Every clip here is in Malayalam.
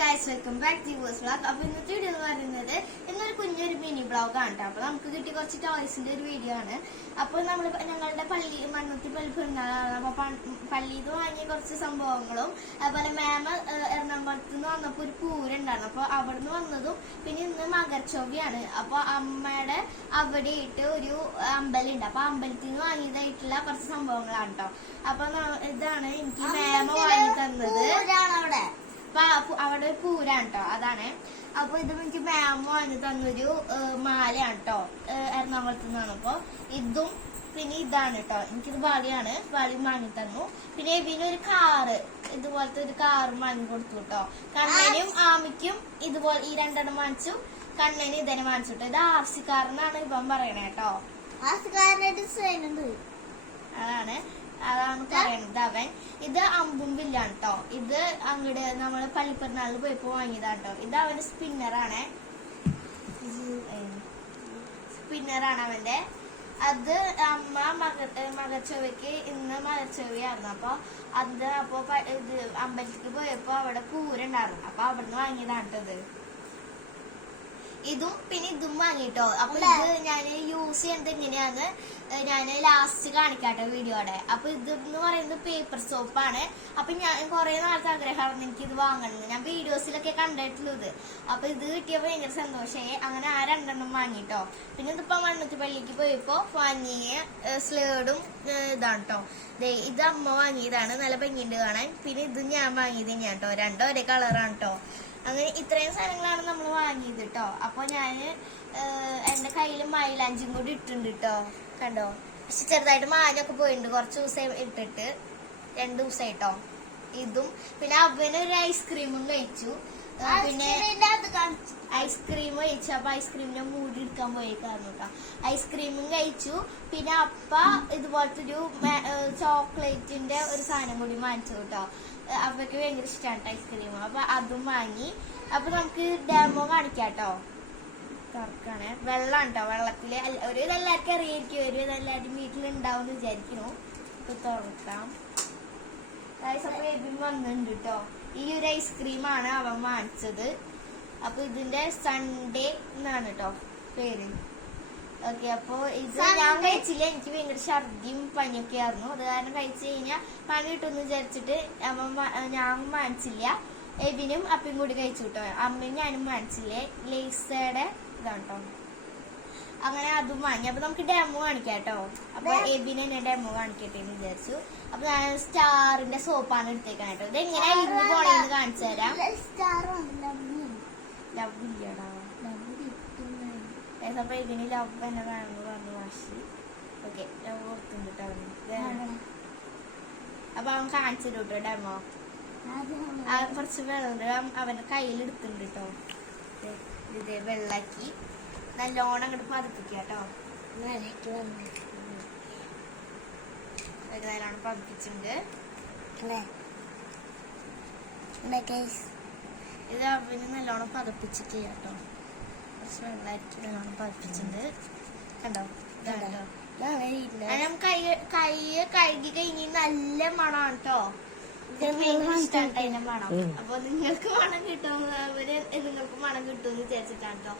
Guys welcome back to yours blog അപ്പൊ ഇന്നത്തെ വീഡിയോ എന്ന് പറയുന്നത് ഇന്നൊരു കുഞ്ഞൊരു മിനി ബ്ലോഗ് ആണ് കേട്ടോ അപ്പൊ നമുക്ക് കിട്ടിയ കുറച്ച് ടോയ്സിന്റെ ഒരു വീഡിയോ ആണ്. അപ്പൊ നമ്മൾ ഞങ്ങളുടെ പള്ളി മണ്ണുത്തി പള്ളി പെരുന്നാളാണ് അപ്പൊ പള്ളിയിൽ നിന്ന് വാങ്ങിയ കുറച്ച് സംഭവങ്ങളും അതുപോലെ മാമ എറണാകുളത്ത് നിന്ന് വന്നപ്പോ ഒരു പൂരുണ്ടായിരുന്നു അപ്പൊ അവിടുന്ന് വന്നതും പിന്നെ ഇന്ന് മകർച്ചൊവ്വയാണ് അപ്പൊ അമ്മയുടെ അവിടെ ഇട്ട് ഒരു അമ്പലമുണ്ട് അപ്പോൾ അപ്പൊ അമ്പലത്തിൽ നിന്ന് വാങ്ങിയതായിട്ടുള്ള കുറച്ച് സംഭവങ്ങളാണ് കേട്ടോ അപ്പൊ ഇതാണ് എനിക്ക് മാമ വാങ്ങി തന്നത്. അവിടെ അപ്പൊ അവിടെ ഒരു പൂരാണ് കേട്ടോ അതാണ്. അപ്പൊ ഇത് എനിക്ക് മാമോ അതിന് തന്നൊരു മാലയാണ് കേട്ടോ എറണാകുളത്ത് നിന്നാണ്. അപ്പൊ ഇതും പിന്നെ ഇതാണ് കേട്ടോ എനിക്കിത് വാളിയാണ്. വാളി വാങ്ങി തന്നു. പിന്നെ ഇവനൊരു കാറ് ഇതുപോലത്തെ ഒരു കാറ് വാങ്ങി കൊടുത്തു കേട്ടോ കണ്ണനും ആമിക്കും ഇതുപോലെ ഈ രണ്ടെണ്ണം വാങ്ങിച്ചു. കണ്ണന് ഇതന്നെ വാങ്ങിച്ചു കേട്ടോ ഇത് ആർ സി കാറിനാണ് ഇവൻ പറയണേ കേട്ടോ ആസ്കാരന്റെ ഡിസൈൻ ഉണ്ട് അതാണ് അതാണ് പറയണത് അവൻ ഇത് അമ്പും വില്ലാണ് കേട്ടോ ഇത് അങ്ങട് നമ്മൾ പള്ളിപ്പെരുന്നാളിൽ പോയപ്പോ വാങ്ങിയതാണ് കേട്ടോ ഇത് അവന്റെ സ്പിന്നറാണ്. സ്പിന്നറാണ് അവന്റെ. അത് അമ്മ മക മകച്ചവയ്ക്ക് ഇന്ന് മകച്ചവയായിരുന്നു അപ്പൊ അത് അപ്പൊ പ- ഇത് അമ്പലത്തിക്ക് പോയപ്പോ അവിടെ പൂരുണ്ടായിരുന്നു. അപ്പൊ അവിടുന്ന് വാങ്ങിയതാണ് കേട്ടത് ഇത്. ഇതും പിന്നെ ഇതും വാങ്ങിട്ടോ. അപ്പൊ ഇത് ഞാൻ യൂസ് ചെയ്യുന്നത് എങ്ങനെയാന്ന് ഞാൻ ലാസ്റ്റ് കാണിക്കാട്ടോ വീഡിയോടെ. അപ്പൊ ഇത് എന്ന് പറയുന്നത് പേപ്പർ സോപ്പാണ് അപ്പൊ ഞാൻ കുറെ നാളത്തെ ആഗ്രഹമായിരുന്നു എനിക്ക് ഇത് വാങ്ങണമെന്ന്. ഞാൻ വീഡിയോസിലൊക്കെ കണ്ടിട്ടുള്ളത്. അപ്പൊ ഇത് കിട്ടിയപ്പോ ഭയങ്കര സന്തോഷമായി അങ്ങനെ ആ രണ്ടെണ്ണം വാങ്ങിട്ടോ. പിന്നെ ഇതിപ്പോ മണ്ണത്തി പള്ളിക്ക് പോയപ്പോ വാങ്ങിയ സ്ലേഡും ഇതാണ് കേട്ടോ ഇത് അമ്മ വാങ്ങിയതാണ്. നല്ല ഭംഗിയുണ്ട് കാണാൻ. പിന്നെ ഇത് ഞാൻ വാങ്ങിയത് ഞാൻ കേട്ടോ രണ്ടോ ഒരേ കളറാണ് കേട്ടോ അങ്ങനെ ഇത്രയും സാധനങ്ങളാണ് നമ്മൾ വാങ്ങിയത് കേട്ടോ അപ്പൊ ഞാൻ ഏഹ്, എന്റെ കയ്യിൽ മൈലാഞ്ചും കൂടി ഇട്ടുണ്ട് കേട്ടോ കണ്ടോ? പക്ഷെ ചെറുതായിട്ട് മാഞ്ഞൊക്കെ പോയിട്ടുണ്ട്. കുറച്ച് ദിവസം ഇട്ടിട്ട് രണ്ട് ദിവസമായിട്ടോ ഇതും. പിന്നെ അവന് ഒരു ഐസ്ക്രീമും കഴിച്ചു. പിന്നെ ഐസ്ക്രീം കഴിച്ചു. അപ്പൊ ഐസ്ക്രീമിനെ മൂടി എടുക്കാൻ പോയേക്കായിരുന്നു കേട്ടോ ഐസ്ക്രീമും കഴിച്ചു. പിന്നെ അപ്പ ഇതുപോലത്തെ ഒരു ചോക്ലേറ്റിന്റെ ഒരു സാധനം കൂടി വാങ്ങിച്ചു കേട്ടോ അപ്പക്ക് ഭയങ്കര ഇഷ്ടമാണ് ഐസ്ക്രീം അപ്പൊ അതും വാങ്ങി. അപ്പൊ നമുക്ക് ഡെമോ കാണിക്കാം കേട്ടോ തുറക്കാണ് വെള്ളം കേട്ടോ വെള്ളത്തിൽ ഒരു ഇതെല്ലാവർക്കും അറിയായിരിക്കും. ഒരു ഇതെല്ലാവരും വീട്ടിലുണ്ടാവും എന്ന് വിചാരിക്കുന്നു. ഇപ്പൊ തുറക്കാം. അപ്പൊ എബിൻ വന്നിട്ടുണ്ട് കേട്ടോ ഈ ഒരു ഐസ്ക്രീമാണ് അവൻ വാങ്ങിച്ചത്. അപ്പൊ ഇതിന്റെ സൺഡേ എന്നാണ് കേട്ടോ പേര്. ഓക്കെ അപ്പൊ ഇത് ഞാൻ കഴിച്ചില്ല. എനിക്ക് ഭയങ്കര ഛർദിയും പനിയൊക്കെ ആയിരുന്നു. അത് കാരണം കഴിച്ചു കഴിഞ്ഞാൽ പനി കിട്ടുമെന്ന് വിചാരിച്ചിട്ട് അവൻ ഞാൻ വാങ്ങിച്ചില്ല. എബിനും അപ്പയും കൂടി കഴിച്ചു കേട്ടോ അമ്മയും ഞാനും വാങ്ങിച്ചില്ലേ? ലേസയുടെ ഇതാണ് കേട്ടോ അങ്ങനെ അതും വാങ്ങി. അപ്പൊ നമുക്ക് ഡെമോ കാണിക്കാം കേട്ടോ അപ്പൊ. എബിനെ എന്നെ ഡെമോ കാണിക്കട്ടെ എന്ന് വിചാരിച്ചു. അപ്പൊ ഞാൻ സ്റ്റാറിന്റെ സോപ്പാണ് എടുത്തേക്കാൻ കേട്ടോ ഇത് എങ്ങനെ ഇരുന്ന് പോണേന്ന് കാണിച്ചു തരാം. ലവ് ഇല്ലടാ. അപ്പൊ ഇതിന് ലവ് എന്നെ വേണമെന്ന് പറഞ്ഞു വാശി. ഓക്കെ ലവ് കൊടുത്തുണ്ട് കേട്ടോ അപ്പൊ അവൻ കാണിച്ചു തരും കേട്ടോ ഡെമോ കുറച്ച് വേണം അവന്റെ കയ്യിൽ എടുത്തിട്ടുണ്ട് കേട്ടോ ഇതേ വെള്ളാക്കി നല്ലോണം അങ്ങോട്ട് പതിപ്പിക്കുക കേട്ടോ. നല്ലോണം പതിപ്പിച്ചിട്ടുണ്ട്. ഇത് അവന് നല്ലോണം പതിപ്പിച്ചിട്ട് കേട്ടോ. കുറച്ച് വെള്ളമായിട്ട് നല്ലോണം പതിപ്പിച്ചിട്ടുണ്ട്. കണ്ടോ? കണ്ടോ? കൈ കൈ കഴുകി കഴിഞ്ഞ് നല്ല മണമാണ് കേട്ടോ. മണം അപ്പൊ നിങ്ങൾക്ക് മണം കിട്ടും അവർ നിങ്ങൾക്ക് മണം കിട്ടും എന്ന് വിചാരിച്ചിട്ടാണ് കേട്ടോ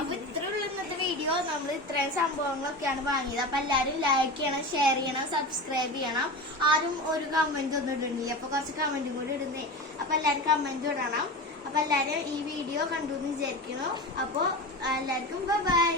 അപ്പൊ ഇത്രയുള്ള ഇന്നത്തെ വീഡിയോ നമ്മൾ ഇത്രയും സംഭവങ്ങളൊക്കെയാണ് വാങ്ങിയത്. അപ്പൊ എല്ലാരും ലൈക്ക് ചെയ്യണം ഷെയർ ചെയ്യണം സബ്സ്ക്രൈബ് ചെയ്യണം. ആരും ഒരു കമന്റ് ഒന്നും ഇടുന്നില്ല. അപ്പൊ കുറച്ച് കമന്റും കൂടി ഇടുന്നേ. അപ്പൊ എല്ലാരും കമന്റ് ഇടണം. അപ്പൊ എല്ലാരും ഈ വീഡിയോ കണ്ടു എന്ന് വിചാരിക്കുന്നു. അപ്പൊ എല്ലാവർക്കും ബൈ